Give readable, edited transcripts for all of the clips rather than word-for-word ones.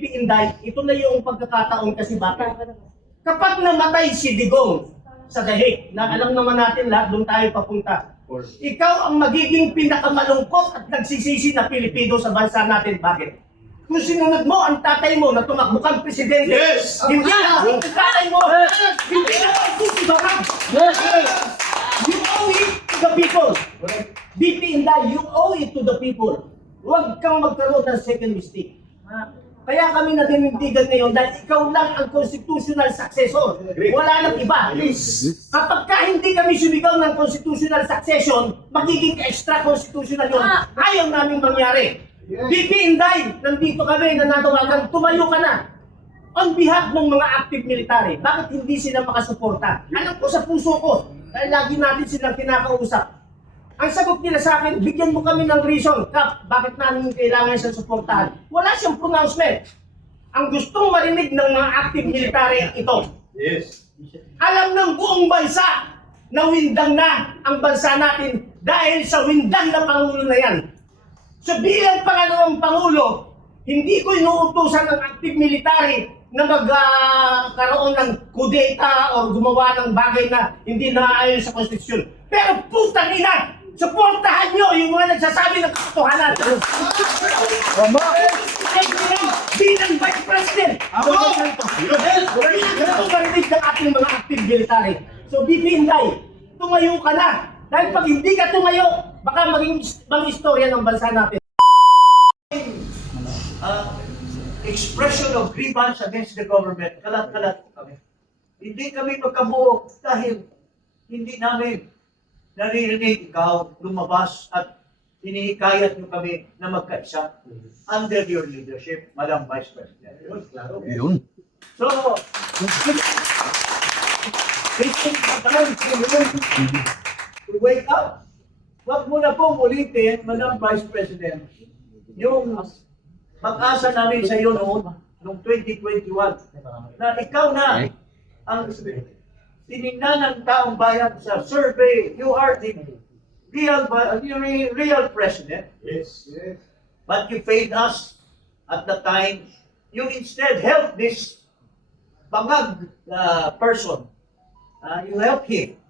Inday, ito na yung pagkakataon kasi bakit? Kapag namatay si Digong sa Dahig, na alam naman natin lahat, doon tayo papunta. Ikaw ang magiging pinakamalungkot at nagsisisi na Pilipino sa bansa natin. Bakit? Kung sinunod mo ang tatay mo na tumakbo kang presidente, Yes! hindi na ang tatay mo, hindi na ang susibakan. You owe it to the people. BP Inday, you owe it to the people. Huwag kang magkaroon ng second mistake. Kaya kami nadinindigan ngayon dahil ikaw lang ang constitutional successor. Wala nang iba. Kapag ka hindi kami sumigaw ng constitutional succession, magiging extra constitutional yun. Ayaw namin mangyari. BP Inday, nandito kami, nananawagan, tumayo ka na. On behalf ng mga active military, bakit hindi sila makasuporta? Alam ko sa puso ko, dahil lagi natin silang kinakausap. Ang sagot nila sa akin, bigyan mo kami ng reason, Kap, bakit namin kailangan siyang suportahan? Wala siyang pronouncement. Ang gustong marinig ng mga active military ito. Yes. Alam ng buong bansa na windang na ang bansa natin dahil sa windang na Pangulo na yan. So bilang pangalawang Pangulo, hindi ko inuutusan ng active military na magkaroon ng kudeta o gumawa ng bagay na hindi naaayon sa konstitusyon. Pero putang ina! Suportahan nyo yung mga nagsasabi ng katotohanan. Bilang Vice President. Bilang marinig ng ating mga active military. So, BP Inday, tumayo ka na. Dahil pag hindi ka tumayo, baka maging istorya ng bansa natin. Expression of grievance against the government, kalat-kalat kami. Hindi kami magkabuo dahil hindi namin naririnig ikaw lumabas at hinihikayat nyo kami na magkaisa under your leadership, Madam Vice President. Yun. So, this is the time to wake up. Huwag mo na pong ulitin, Madam Vice President, yung pag-asa namin sa iyo noong 2021, na ikaw na ang tinignan ng taong bayan sa survey. You are the real president. Yes. But you failed us at the time. You instead helped this bangag person. You helped him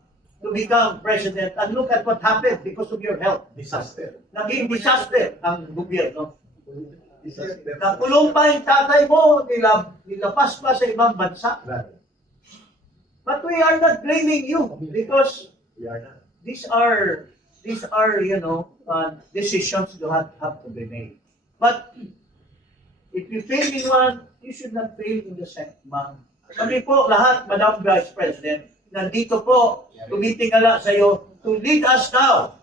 to become president. And look at what happened because of your help. Disaster. Naging disaster ang gobyerno. Disaster. Nakulong pa yung tatay mo, nilapas pa sa ibang bansa. But we are not blaming you because We are not. these are decisions that have to be made. But if you fail in one, you should not fail in the second one. Kami po lahat, Madam Vice President, nandito po, tumitingala sa iyo to lead us now,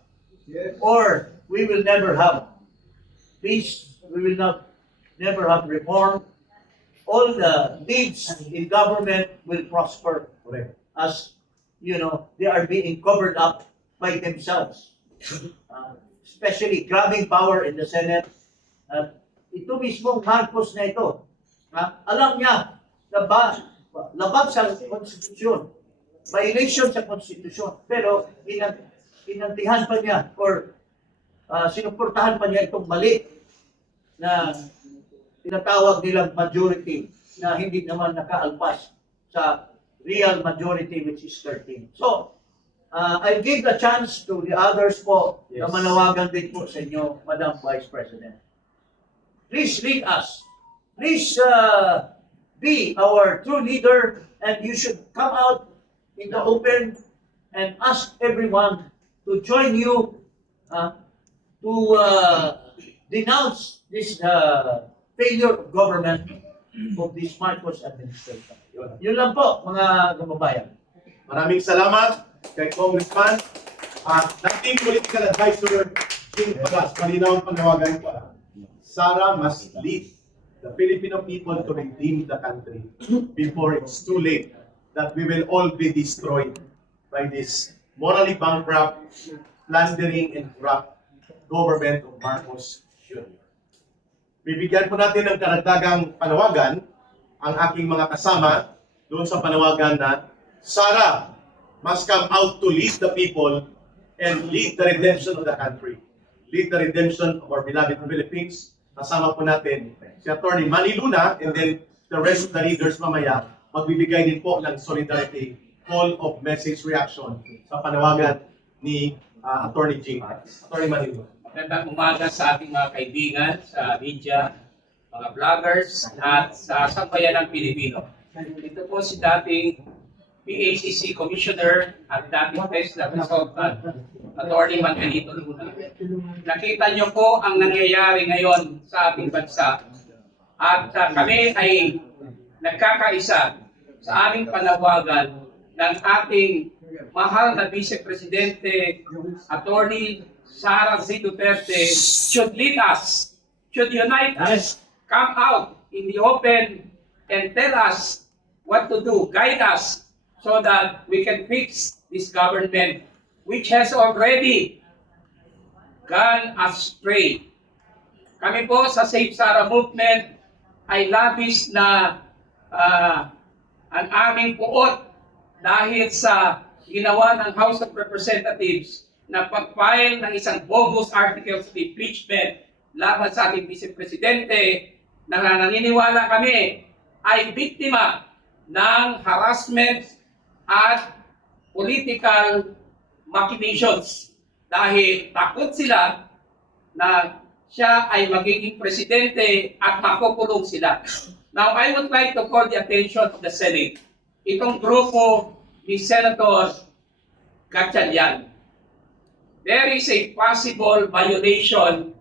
or we will never have peace, we will never have reform. All the deeds in government will prosper as, they are being covered up by themselves. Especially grabbing power in the Senate. Ito mismong Marcos na ito, alam niya na labag sa konstitusyon, violation sa konstitusyon, pero inantihan pa niya or sinuportahan pa niya itong mali na tinatawag nilang majority na hindi naman nakaalpas sa real majority which is 13. So, I'll give the chance to the others po na manawagan din po sa inyo, Madam Vice President. Please lead us. Please be our true leader, and you should come out in the open and ask everyone to join you to denounce this failure of government of this Marcos administration. Yun lang po, mga kababayan. Maraming salamat kay Congressman at dating political advisor Jing Pagas. Malinaw ang panawagan ko. Sara must lead the Filipino people to redeem the country before it's too late that we will all be destroyed by this morally bankrupt, plundering and corrupt government of Marcos Jr. Bibigyan po natin ng karagdagang panawagan ang aking mga kasama doon sa panawagan na Sara must come out to lead the people and lead the redemption of the country. Lead the redemption of our beloved Philippines kasama po natin si Attorney Manny Luna, and then the rest of the leaders mamaya, magbibigay din po ng solidarity call of message reaction sa panawagan ni Attorney Jing. Attorney Manny Luna. Magandang umaga sa ating mga kaibigan, sa media, mga vloggers, at sa sambayan ng Pilipino. Ito po si dating PACC Commissioner at dating President Consultant, Attorney Manuelito Luna. Nakita niyo po ang nangyayari ngayon sa ating bansa at kami ay nagkakaisa sa aming panawagan ng ating mahal na Vice Presidente, Attorney Sara Z. Duterte, should lead us, should unite us, come out in the open and tell us what to do, guide us, so that we can fix this government which has already gone astray. Kami po sa Save Sara Movement ay labis na ang aming puot dahil sa ginawa ng House of Representatives na pag-file ng isang bogus articles of impeachment laban sa ating Vice Presidente na naniniwala kami ay biktima ng harassment at political machinations dahil takot sila na siya ay magiging presidente at makukulong sila. Now, I would like to call the attention of the Senate. Itong grupo ni Senator Gatchalian. There is a possible violation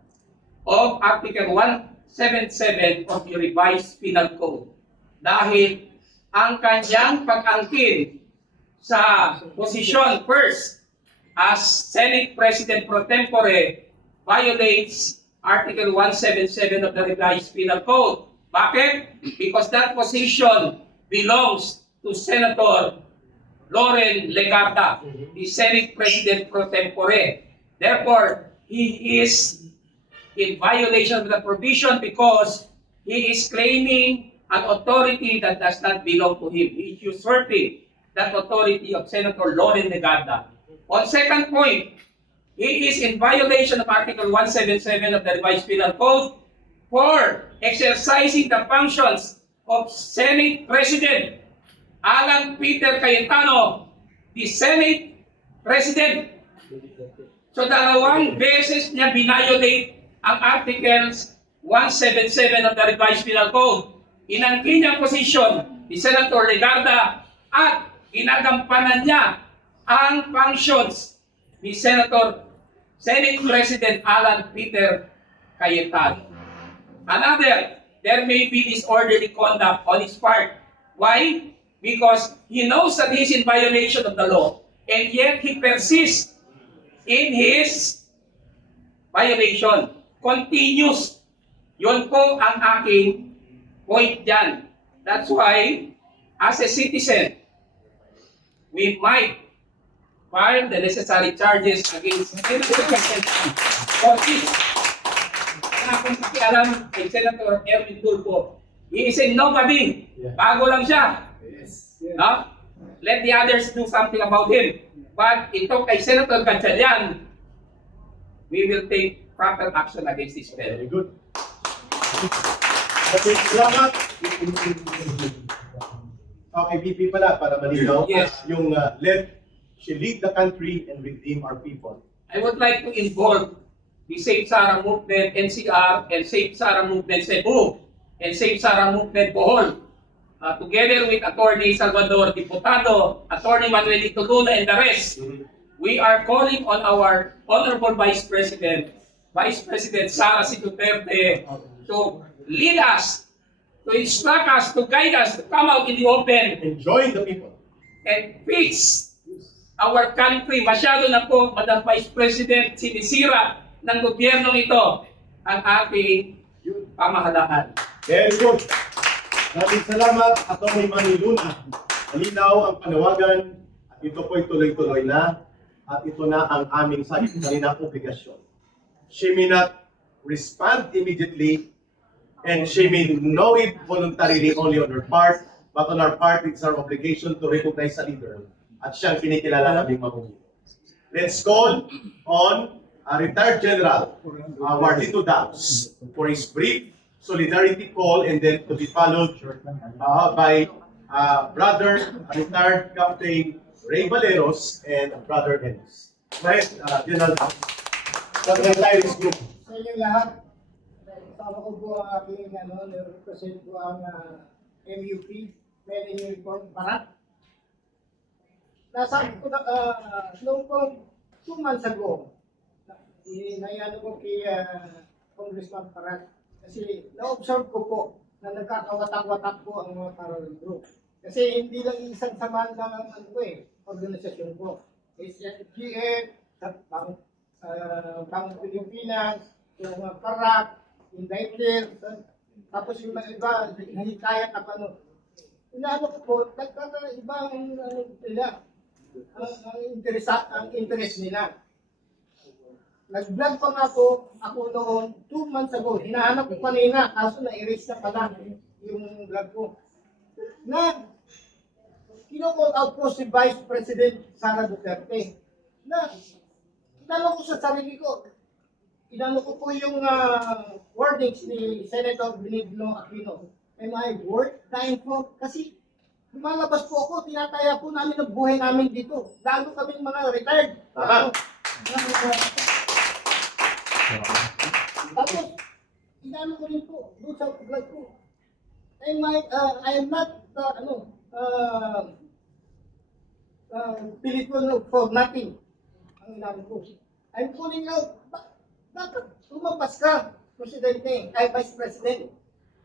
of Article 177 of the Revised Penal Code dahil ang kanyang pag-angkin sa posisyon first as Senate President pro tempore violates Article 177 of the Revised Penal Code. Bakit? Because that position belongs to Senator Loren Legarda, the Senate President pro tempore. Therefore, he is in violation of the provision because he is claiming an authority that does not belong to him. He is usurping that authority of Senator Loren Legarda. On second point, he is in violation of Article 177 of the Revised Penal Code for exercising the functions of Senate President Alan Peter Cayetano, the Senate President. So dalawang beses niya binayolate ang Articles 177 of the Revised Penal Code. Inangkin niya ang posisyon ni Senator Legarda at ginagampanan niya ang functions ni Senate President Alan Peter Cayetano. Another, there may be disorderly conduct on his part. Why? Because he knows that he's in violation of the law and yet he persists in his violation. Continuous. Yun po ang aking point dyan. That's why, as a citizen, we might file the necessary charges against Senator Cayetano for this. Wala akong pakialam kay Senator Erwin Tulfo. He is a nobody. Bago lang siya. No? Let the others do something about him. But ito kay Senator Gatchalian, we will take proper action against this fellow. Very good. Okay, salamat. Okay, VP pala, para malinaw. Yes. Yung let she lead the country and redeem our people. I would like to involve the Save Sara Movement NCR and Save Sara Movement Cebu and Save Sara Movement Bohol. Together with Attorney Salvador Diputado, Attorney Manuelito Luna, and the rest, we are calling on our Honorable Vice President Sara C. Duterte, to lead us, to instruct us, to guide us, to come out in the open And join the people. and fix our country. Masyado na po, Madam Vice President, sinisira ng gobyernong ito ang ating pamahalaan. Very good. Maraming salamat, Atty. Manny Luna. Malinaw ang panawagan at ito po'y tuloy-tuloy na at ito na ang aming kaninang obligasyon. She may not respond immediately and she may know it voluntarily only on her part, but on our part, it's our obligation to recognize a leader at siyang kinikilala naming mabuti. Let's call on retired General Wardito Daos for his brief solidarity call, and then to be followed by Brother retired Captain Ray Valeros and Brother Ennis. Right, General Daos. From the entire group. Sa inyo lahat, kasama ko po ang aking represent ko ang MUP, Pwede New Report Barat. Nasabi ko na, noong po 2 months ago, naiano ko kay Congressman Barat, kasi na-observe ko po na nagkakawatak-watak po ang mga parallel group. Kasi hindi lang isang samahan lang ang organisasyon ko. SFGF, Bangko Pilipinas, yung mga Parak, Indicted, tapos yung mga iba, hikayat na ano. Inaano ko po, nagkakaibang nila, ang interest nila. Nag-vlog pa nga po ako noon 2 months ago. Hinahanap ko kanina, kaso na-erase na pala yung vlog ko. Na, kino-call out po si Vice President Sara Duterte. Na, inano ko sa sarili ko. Inano ko po yung wordings ni Senator Benigno Aquino. Am I worth dying for? Kasi lumalabas po ako, tinataya po namin ang buhay namin dito. Lalo kaming mga retired. Tama. Tapos, inano ko rin po, doon sa vlog ko. I am not, Filipino for nothing. Ang inano ko. I'm calling out, dapat lumabas ka, Presidente, Vice President.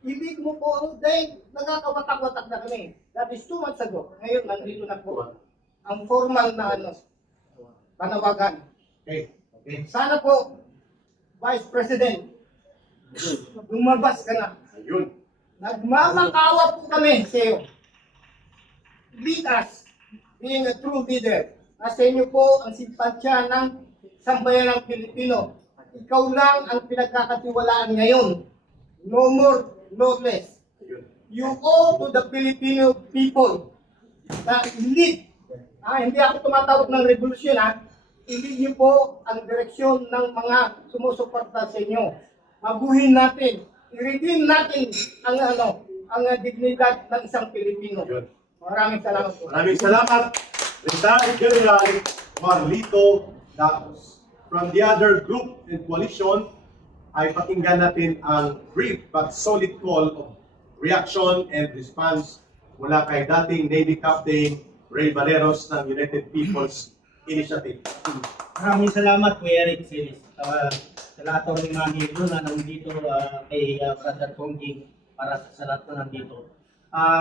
Ibig mo po, dahil nagkakawatak-watak na kami. That is 2 months ago. Ngayon, nandito na po ang formal na panawagan. Okay. Sana po, Vice President, lumabas ka na. Ayun. Nagmamakawa po kami sa iyo. Lead us, being a true leader. Nasa inyo po ang simpatsya ng sambayan ng Pilipino. Ikaw lang ang pinagkakatiwalaan ngayon. No more, no less. Ayun. You owe to the Filipino people na lead. Hindi ako tumatawag ng revolusyon, Hindi niyo po ang direksyon ng mga sumusuporta sa inyo. Mabuhin natin, i-redeem natin ang dignidad ng isang Pilipino. Ayun. Maraming salamat po. Maraming salamat, Retired General Marlito Daos. From the other group and coalition, ay pakinggan natin ang brief but solid call of reaction and response mula kay dating Navy Captain Ray Valeros ng United People's Initiative. Maraming salamat, Kuya Eric Silis. Sa lahat ng mga miyembro na nandito kay Brother Congjing para sa lahat na nandito.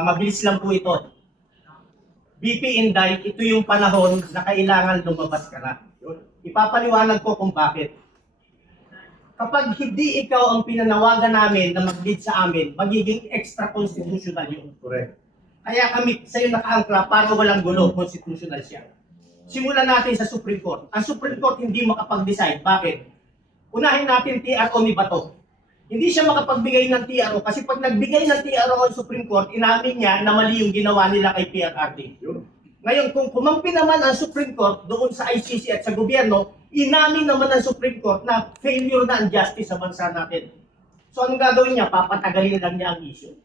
Mabilis lang po ito. BP Inday, ito yung panahon na kailangan lumabas ka na. Ipapaliwanag ko kung bakit. Kapag hindi ikaw ang pinanawagan namin na mag-lead sa amin, magiging extra-constitutional yun. Correct. Kaya kami sa'yo nakaangkla para walang gulo, constitutional siya. Simulan natin sa Supreme Court. Ang Supreme Court hindi makapag-decide. Bakit? Unahin natin TRO ni Bato. Hindi siya makapagbigay ng TRO kasi pag nagbigay ng TRO ang Supreme Court, inamin niya na mali yung ginawa nila kay PRRD. Yun. Ngayon, kung kumampi naman ang Supreme Court doon sa ICC at sa gobyerno, inamin naman ng Supreme Court na failure na ang justice sa bansa natin. So anong gagawin niya? Papatagalin lang niya ang issue.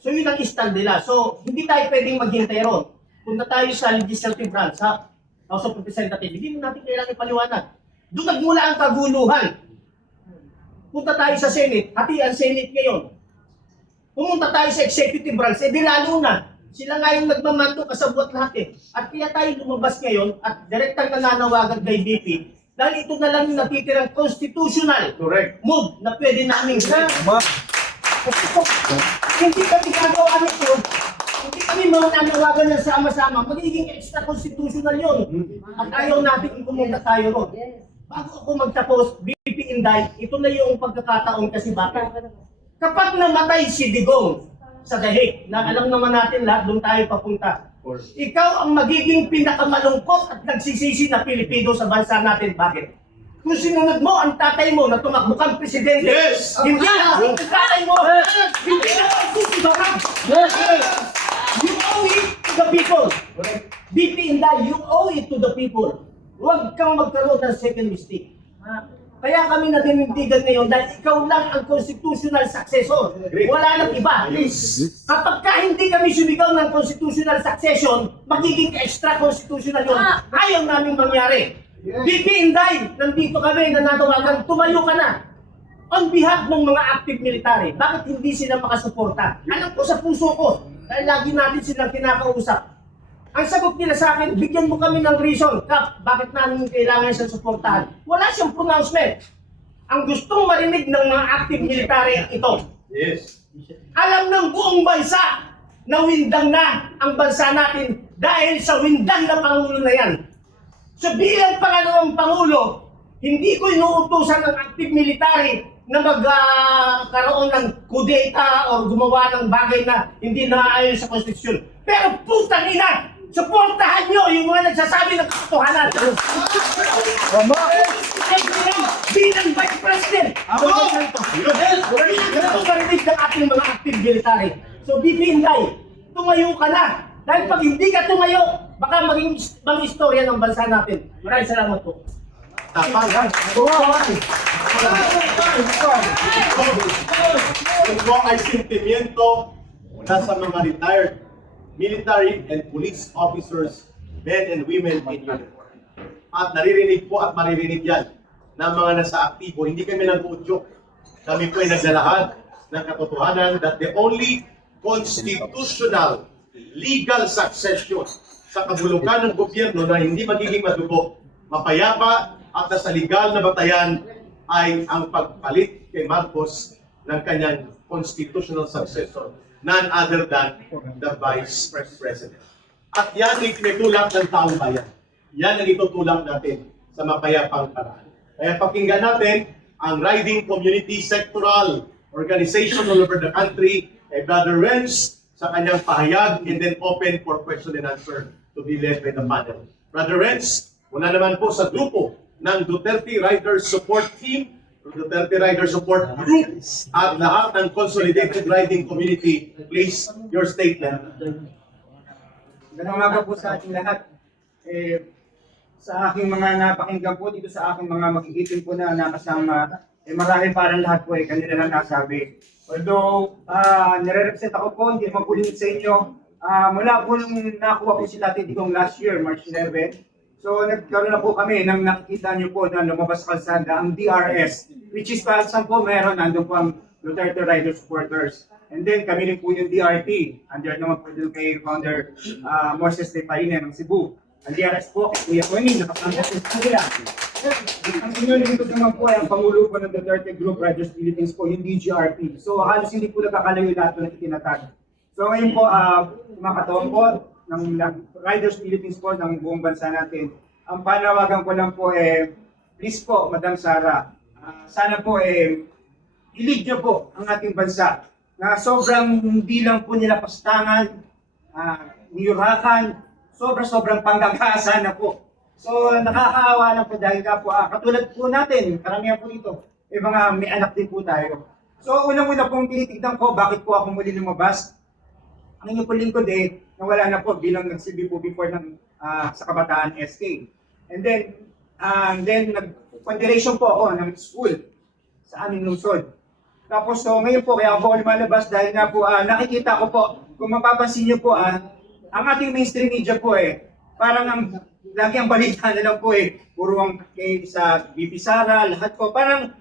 So yun ang stand nila. So hindi tayo pwedeng maghintay ron. Punta tayo sa legislative branch, sa House of Representatives, hindi mo natin kailangan ipaliwanag. Doon nagmula ang kaguluhan. Punta tayo sa Senate, hati ang Senate ngayon. Pumunta tayo sa executive branch, di lalo na. Sila nga yung nagmamando kasabot lahat At kaya tayo lumabas ngayon at direktang nananawagan kay BP dahil ito na lang yung natitirang constitutional Correct. move na pwede namin gawin. Kasi kung hindi kami gagawa nito, hindi kami mananawagan ng sama-sama, magiging extra-constitutional yun. At ayaw natin pumunta tayo ron. Bago ako magtapos, BP Inday, ito na yung pagkakataon kasi bakit? Kapag namatay si Digong sa Dahig, na alam naman natin lahat, doon tayo papunta. Ikaw ang magiging pinakamalungkot at nagsisisi na Pilipino sa bansa natin. Bakit? Kung sinunod mo ang tatay mo na tumakbo kang presidente, Yes! hindi na ang tatay mo, hindi na ang susunod. You owe it to the people. BP Inday, you owe it to the people. Huwag kang magkaroon ng second mistake. Kaya kami natinindigan ngayon dahil ikaw lang ang constitutional successor. Wala nang iba. Kapag ka hindi kami sumigaw ng constitutional succession, magiging extra-constitutional yun. Ayaw namin mangyari. BP Inday, nandito kami na natawagan, tumayo ka na. On behalf ng mga active military, bakit hindi sila makasuporta? Alam ko sa puso ko, dahil lagi natin silang kinakausap. Ang sagot nila sa akin, bigyan mo kami ng reason, Kap, bakit namin kailangan siyang suportahan? Wala siyang pronouncement. Ang gustong marinig ng mga active military ito. Yes. Alam ng buong bansa na windang na ang bansa natin dahil sa windang na Pangulo na yan. So bilang pangalawang Pangulo, hindi ko inuutusan ng active military na magkaroon ng kudeta o gumawa ng bagay na hindi naaayon sa konstitusyon. Pero putang ina! Suportahan nyo yung mga nagsasabi ng katotohanan. Tama. Bilang Vice President. Bilang kaparinig ng ating mga active military. So, BP Inday, tumayo ka na. Dahil pag hindi ka tumayo, baka maging istorya ng bansa natin. Maraming salamat po. Tapang. Ito ay sentimiento mula sa mga retired military and police officers, men and women in uniform. At naririnig po at maririnig yan ng mga nasa aktibo. Hindi kami nag-udyok. Kami po ay naglalahad ng katotohanan that the only constitutional legal succession sa kabulukan ng gobyerno na hindi magiging madugo, mapayapa at nasa legal na batayan ay ang pagpalit kay Marcos ng kanyang constitutional successor, none other than the Vice President. At yan ang tinutulak ng taong bayan. Yan ang itutulak natin sa mapayapang paraan. Kaya pakinggan natin ang Riding Community Sectoral Organization all over the country, kay Brother Renz, sa kanyang pahayag, and then open for question and answer to be led by the panel. Brother Renz, mula naman po sa grupo ng Duterte Riders Support Team, Duterte Riders Support Group, at lahat ng Consolidated Riding Community, please, your statement. Magandang umaga po sa ating lahat. Sa aking mga napakinggan po dito sa aking mga magigiting po na nakasama, marahil parang lahat po kanila lang nasabi. Although, nire-represent ako po, hindi naman po limit sa inyo. Mula po nung nakuha po si Dati Digong last year, March 11, so nagkaroon na po kami nang nakikita niyo po na lumabas sa kalsada ang DRS, which is saan po meron, nandun po ang Duterte Rider Supporters. And then kami rin po yung DRT, under naman po doon kay Founder Moses de Parina ng Cebu. Ang DRS po, kay Kuya Connie, nakasama po sa kanila. Ang inyo naman po ay ang Pangulo po ng Duterte Group Riders Philippines po, yung DGRP. So halos hindi po nagkakalayo lahat ng itinatag. So ngayon po, makataon po ng Riders Philippines po ng buong bansa natin. Ang panawagan ko lang po please po, Madam Sara, sana po i-lead niyo po ang ating bansa na sobrang hindi lang po nila pastangan, niyurakan, sobrang panggagasan na po. So nakakaawa lang po dahil ka po, katulad po natin, karamihan po dito, mga may anak din po tayo. So unang-una pong tinitignan ko, bakit po ako muli lumabas? Ang inyong po lingkod nawala na po bilang nagsilbi po before sa Kabataan SK. And then nag-federation po ako ng school sa aming lungsod. Tapos so ngayon po, kaya ako lumalabas dahil nga po nakikita ko po, kung mapapansin niyo po, ang ating mainstream media po parang lagi ang balita na lang po puro ang sa BP Sara, lahat po, parang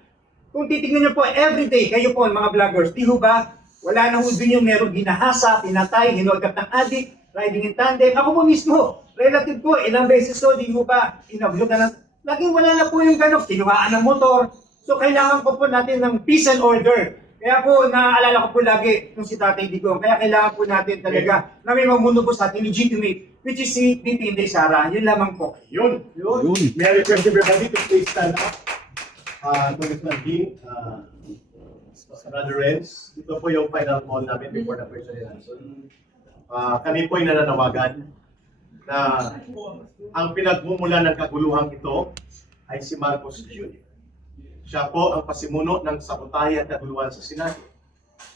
kung titignan niyo po, everyday kayo po mga vloggers, di ho ba? Wala na ho din yung merong ginahasa, pinatay, hinulgat ng adik, riding in tandem. Ako po mismo, relative ko, ilang beses so, di ho ba? Inablog na ng... Laging wala na po yung gano'n, kinuhaan ng motor. So kailangan po natin ng peace and order. Kaya po, naaalala ko po lagi kung si Tatay Digong. Kaya kailangan po natin talaga na may mamuno po sa ating legitimate, which is si BP Inday Sara. Yun lamang po. Yun. May I request everybody to please stand up. Congressman Dean, Brother Renz, ito po yung final call namin before the question and answer. Kami po ay nananawagan na ang pinagmumula ng kaguluhan ito ay si Marcos Jr. Siya po ang pasimuno ng sabotahe at kaguluhan sa Senado.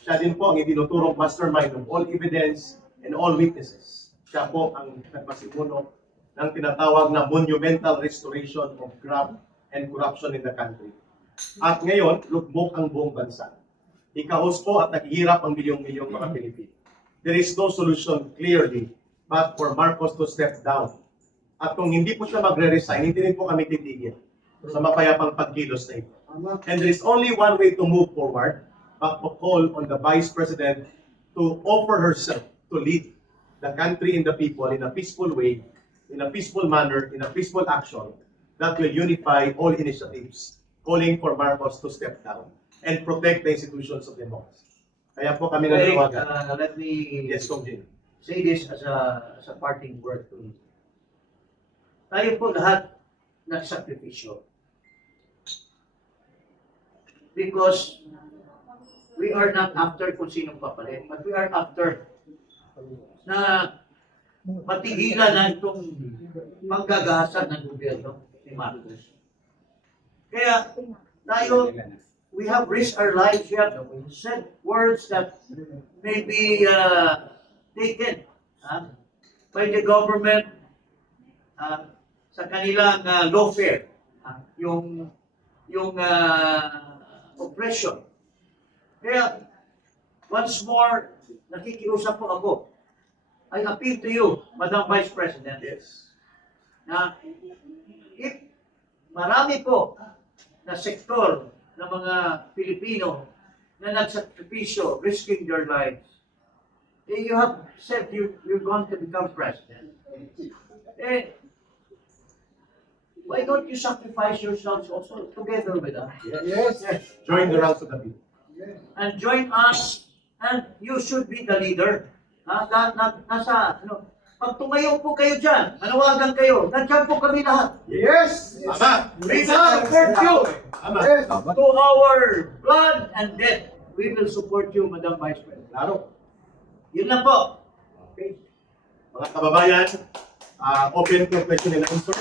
Siya din po ang itinuturong mastermind of all evidence and all witnesses. Siya po ang nagpasimuno ng tinatawag na monumental restoration of and corruption in the country. At ngayon, lugmok ang buong bansa. Ikahos po at naghihirap ang milyong-milyong mga Pilipino. There is no solution clearly but for Marcos to step down. At kung hindi po siya magre-resign, hindi rin po kami titigil sa mapayapang pagkilos na ito. And there is only one way to move forward, but to call on the Vice President to offer herself to lead the country and the people in a peaceful way, in a peaceful manner, in a peaceful action that will unify all initiatives, calling for Marcos to step down and protect the institutions of democracy. Kaya po kami nanawagan. Let me Yes, Kong Jin. say this as a parting word to you. Tayo po lahat nagsakripisyo. Because we are not after kung sinong papalit, but we are after na matigilan na itong manggagahasan ng gobyerno ni Marcos. Kaya tayo, we have risked our lives, we have said words that may be taken by the government sa kanilang lawfare, yung oppression. Kaya, once more, nakikiusap po ako. I appeal to you, Madam Vice President, Yes. na if marami po na sektor ng mga Pilipino na nagsakripisyo, risking their lives, you have said you're going to become president. Why don't you sacrifice yourselves also together with us? Yes. Join the ranks of the people. And join us, and you should be the leader. Pag tumayo po kayo dyan, manawagan kayo, nandiyan po kami lahat. Yes. Tama. We will support you Tama. Yes. to our blood and death. We will support you, Madam Vice President. Klaro. Yun lang po. Okay. Mga kababayan, open for question and answer.